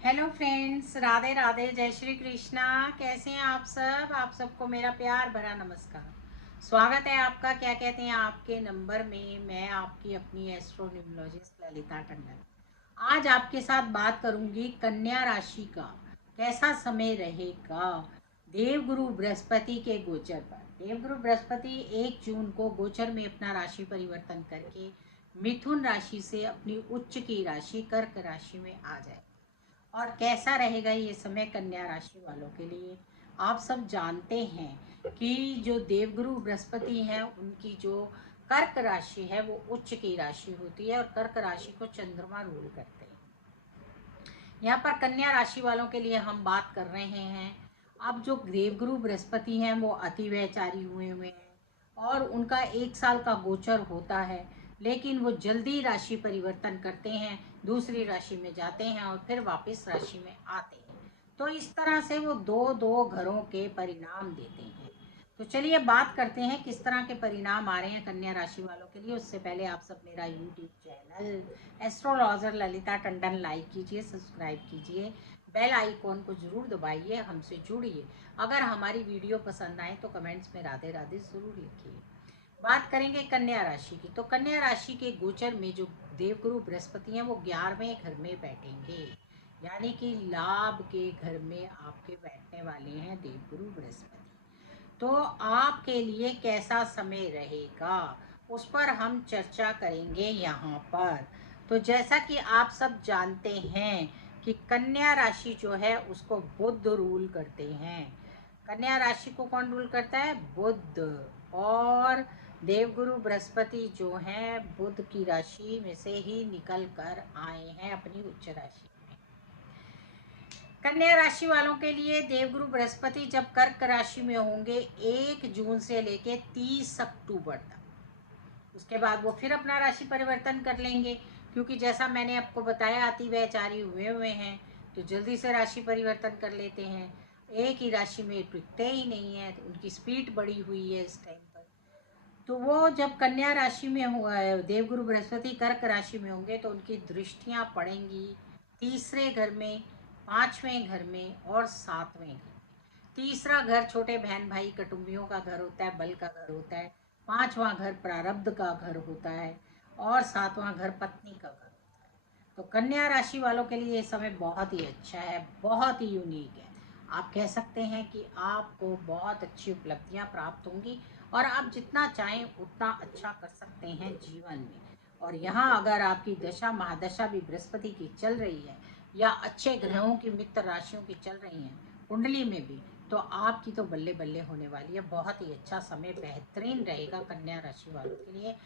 Hello friends, Radhe Radhe, जय श्री कृष्णा। कैसे हैं आप सब? आप सबको मेरा प्यार भरा नमस्कार। स्वागत है आपका, क्या कहते हैं, आपके नंबर में। मैं आपकी अपनी एस्ट्रोन्यूमरोलॉजिस्ट ललिता टंडन। आज आपके साथ बात करूंगी कन्या राशि का कैसा समय रहेगा देवगुरु बृहस्पति के गोचर पर। देवगुरु बृहस्पति 1 जून को गोचर में अपना राशि परिवर्तन करके मिथुन राशि से अपनी उच्च की राशि कर्क राशि में आ जाए। और कैसा रहेगा ये समय कन्या राशि वालों के लिए। आप सब जानते हैं कि जो देवगुरु बृहस्पति हैं उनकी जो कर्क राशि है वो उच्च की राशि होती है और कर्क राशि को चंद्रमा रूल करते हैं। यहाँ पर कन्या राशि वालों के लिए हम बात कर रहे हैं। अब जो देवगुरु बृहस्पति हैं वो अति व्ययचारी हुए हैं और उनका 1 साल का गोचर होता है, लेकिन वो जल्दी राशि परिवर्तन करते हैं, दूसरी राशि में जाते हैं और फिर वापस राशि में आते हैं। तो इस तरह से वो दो दो घरों के परिणाम देते हैं। तो चलिए बात करते हैं किस तरह के परिणाम आ रहे हैं कन्या राशि वालों के लिए। उससे पहले आप सब मेरा YouTube channel astrologer Lalita Tandon like कीजिए, सब्सक्राइब कीजिए, बेल आइकॉन को ज़रूर दबाइए, हमसे जुड़िए। अगर हमारी वीडियो पसंद आए तो कमेंट्स में राधे राधे ज़रूर लिखिए। बात करेंगे कन्या राशि की। तो कन्या राशि के गोचर में जो देवगुरु बृहस्पति हैं वो 11वें घर में बैठेंगे, यानी कि लाभ के घर में आपके बैठने वाले हैं देवगुरु बृहस्पति। तो आपके लिए कैसा समय रहेगा उस पर हम चर्चा करेंगे यहाँ पर। तो जैसा कि आप सब जानते हैं कि कन्या राशि जो है उसको बुध रूल करते हैं। कन्या राशि को कौन रूल करता है? बुध। और देवगुरु बृहस्पति जो हैं बुध की राशि में से ही निकल कर आए हैं अपनी उच्च राशि। कन्या राशि वालों के लिए देवगुरु बृहस्पति जब कर्क राशि में होंगे 1 जून से लेके 30 अक्टूबर तक, उसके बाद वो फिर अपना राशि परिवर्तन कर लेंगे, क्योंकि जैसा मैंने आपको बताया अति व्ययचारी हुए हैं तो जल्दी से राशि परिवर्तन कर लेते हैं। एक ही राशि में टिकते ही नहीं है, तो उनकी स्पीड बढ़ी हुई है इस टाइम पर। तो वो जब कन्या राशि में हुआ है, देवगुरु बृहस्पति कर्क राशि में होंगे तो उनकी दृष्टियां पड़ेंगी तीसरे घर में, 5वें घर में और 7वें घर में। तीसरा घर छोटे बहन भाई कुटुंबियों का घर होता है, बल का घर होता है। 5वां घर प्रारब्ध का घर होता है और 7वां घर पत्नी का घर होता है। तो कन्या राशि वालों के लिए ये समय बहुत ही अच्छा है, बहुत ही यूनिक है। आप कह सकते हैं कि आपको बहुत अच्छी उपलब्धियां प्राप्त होंगी और आप जितना चाहें उतना अच्छा कर सकते हैं जीवन में। और यहाँ अगर आपकी दशा महादशा भी बृहस्पति की चल रही है या अच्छे ग्रहों की मित्र राशियों की चल रही हैं कुंडली में भी, तो आपकी तो बल्ले बल्ले होने वाली है। बहुत ही अच्छा समय, बेहतरीन रहेगा कन्या राशि वालों के लिए।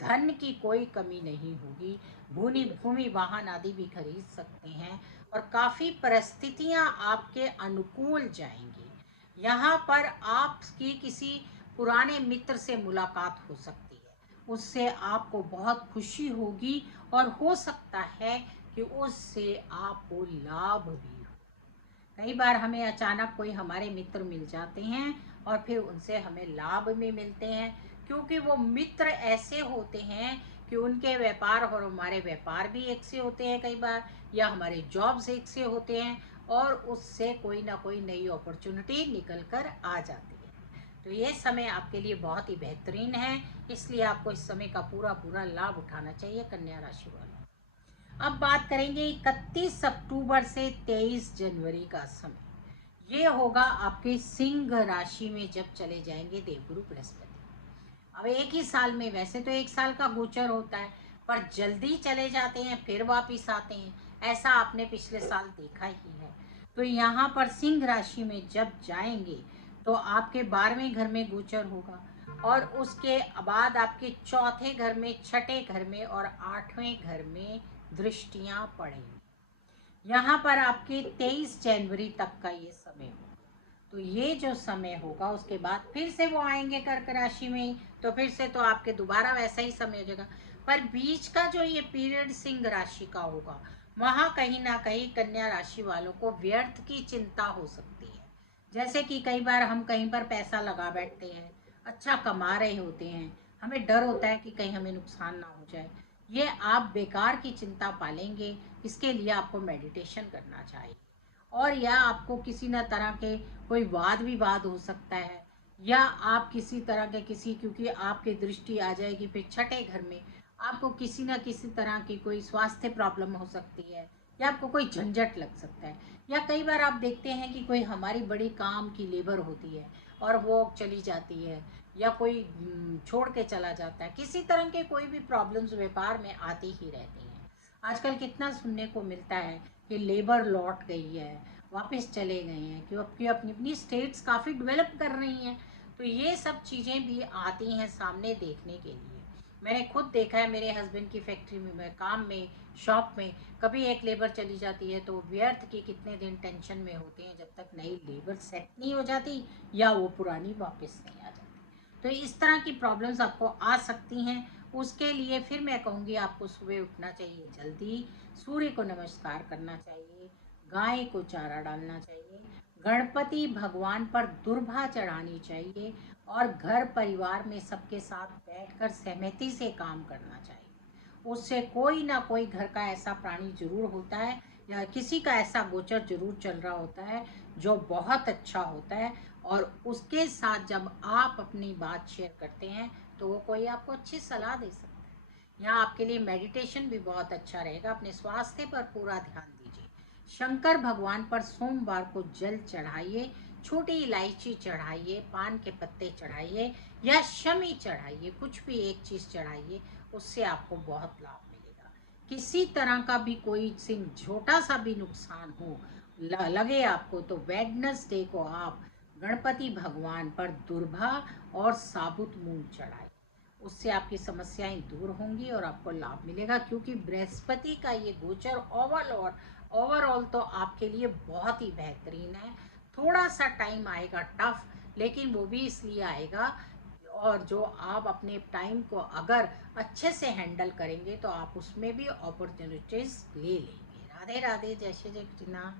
धन की कोई कमी नहीं होगी, भूमि भूमि वाहन आदि भी खरीद सकते हैं और काफ़ी परिस्थितियां आपके अनुकूल जाएंगी। यहाँ पर आपकी किसी पुराने मित्र से मुलाकात हो सकती है, उससे आपको बहुत खुशी होगी और हो सकता है कि उससे आपको लाभ भी हो। कई बार हमें अचानक कोई हमारे मित्र मिल जाते हैं और फिर उनसे हमें लाभ भी मिलते हैं, क्योंकि वो मित्र ऐसे होते हैं कि उनके व्यापार और हमारे व्यापार भी एक से होते हैं कई बार, या हमारे जॉब्स एक से होते हैं और उससे कोई ना कोई नई अपॉर्चुनिटी निकल कर आ जाती है। तो ये समय आपके लिए बहुत ही बेहतरीन है, इसलिए आपको इस समय का पूरा पूरा लाभ उठाना चाहिए कन्या राशि वालों। अब बात करेंगे 31 अक्टूबर से 23 जनवरी का समय। ये होगा आपके सिंह राशि में जब चले जाएंगे देवगुरु बृहस्पति। अब एक ही साल में, वैसे तो 1 साल का गोचर होता है, पर जल्दी चले जाते हैं फिर वापिस आते हैं। ऐसा आपने पिछले साल देखा ही है। तो यहाँ पर सिंह राशि में जब जाएंगे तो आपके 12वें घर में गोचर होगा और उसके बाद आपके चौथे घर में, छठे घर में और 8वें घर में दृष्टियां पड़ेंगी। यहाँ पर आपके 23 जनवरी तक का ये समय होगा। तो ये जो समय होगा उसके बाद फिर से वो आएंगे कर्क राशि में ही, तो फिर से तो आपके दोबारा वैसा ही समय हो जाएगा। पर बीच का जो ये पीरियड सिंह राशि का होगा, वहाँ कहीं ना कहीं कन्या राशि वालों को व्यर्थ की चिंता हो सकती है। जैसे कि कई बार हम कहीं पर पैसा लगा बैठते हैं, अच्छा कमा रहे होते हैं, हमें डर होता है कि कहीं हमें नुकसान ना हो जाए, ये आप बेकार की चिंता पालेंगे। इसके लिए आपको मेडिटेशन करना चाहिए। और या आपको किसी न तरह के कोई वाद विवाद हो सकता है, या आप किसी तरह के किसी, क्योंकि आपकी दृष्टि आ जाएगी फिर छठे घर में, आपको किसी न किसी तरह की कोई स्वास्थ्य प्रॉब्लम हो सकती है, या आपको कोई झंझट लग सकता है। या कई बार आप देखते हैं कि कोई हमारी बड़ी काम की लेबर होती है और वो चली जाती है, या कोई छोड़ के चला जाता है। किसी तरह के कोई भी प्रॉब्लम्स व्यापार में आती ही रहती हैं। आजकल कितना सुनने को मिलता है कि लेबर लौट गई है, वापस चले गए हैं, क्योंकि अपनी अपनी स्टेट्स काफ़ी डेवलप कर रही हैं। तो ये सब चीज़ें भी आती हैं सामने देखने के लिए। मैंने खुद देखा है मेरे हस्बैंड की फैक्ट्री में, मैं काम में, शॉप में, कभी एक लेबर चली जाती है तो व्यर्थ की कितने दिन टेंशन में होते हैं जब तक नई लेबर सेट नहीं हो जाती या वो पुरानी वापस नहीं आ जाती। तो इस तरह की प्रॉब्लम्स आपको आ सकती हैं। उसके लिए फिर मैं कहूँगी आपको सुबह उठना चाहिए जल्दी, सूर्य को नमस्कार करना चाहिए, गाय को चारा डालना चाहिए, गणपति भगवान पर दुर्भा चढ़ानी चाहिए, और घर परिवार में सबके साथ बैठकर सहमति से काम करना चाहिए। उससे कोई ना कोई घर का ऐसा प्राणी जरूर होता है, या किसी का ऐसा गोचर जरूर चल रहा होता है जो बहुत अच्छा होता है। और उसके साथ जब आप अपनी बात शेयर करते हैं तो वो कोई आपको अच्छी सलाह दे सकता है। यहाँ आपके लिए मेडिटेशन भी बहुत अच्छा रहेगा। अपने स्वास्थ्य पर पूरा ध्यान दीजिए। शंकर भगवान पर सोमवार को जल चढ़ाइए, छोटी इलायची चढ़ाइए, पान के पत्ते चढ़ाइए, या शमी चढ़ाइए, कुछ भी एक चीज़ चढ़ाइए। उससे आपको बहुत लाभ मिलेगा। किसी तरह का भी कोई सिंह छोटा सा भी नुकसान हो लगे आपको, तो वेडनेसडे को आप गणपति भगवान पर दुर्भा और साबुत मूंग चढ़ाए। उससे आपकी समस्याएं दूर होंगी और आपको लाभ मिलेगा, क्योंकि बृहस्पति का ये गोचर ओवरऑल तो आपके लिए बहुत ही बेहतरीन है। थोड़ा सा टाइम आएगा टफ, लेकिन वो भी इसलिए आएगा, और जो आप अपने टाइम को अगर अच्छे से हैंडल करेंगे तो आप उसमें भी अपॉर्चुनिटीज ले लेंगे। राधे राधे, जय श्री कृष्णा।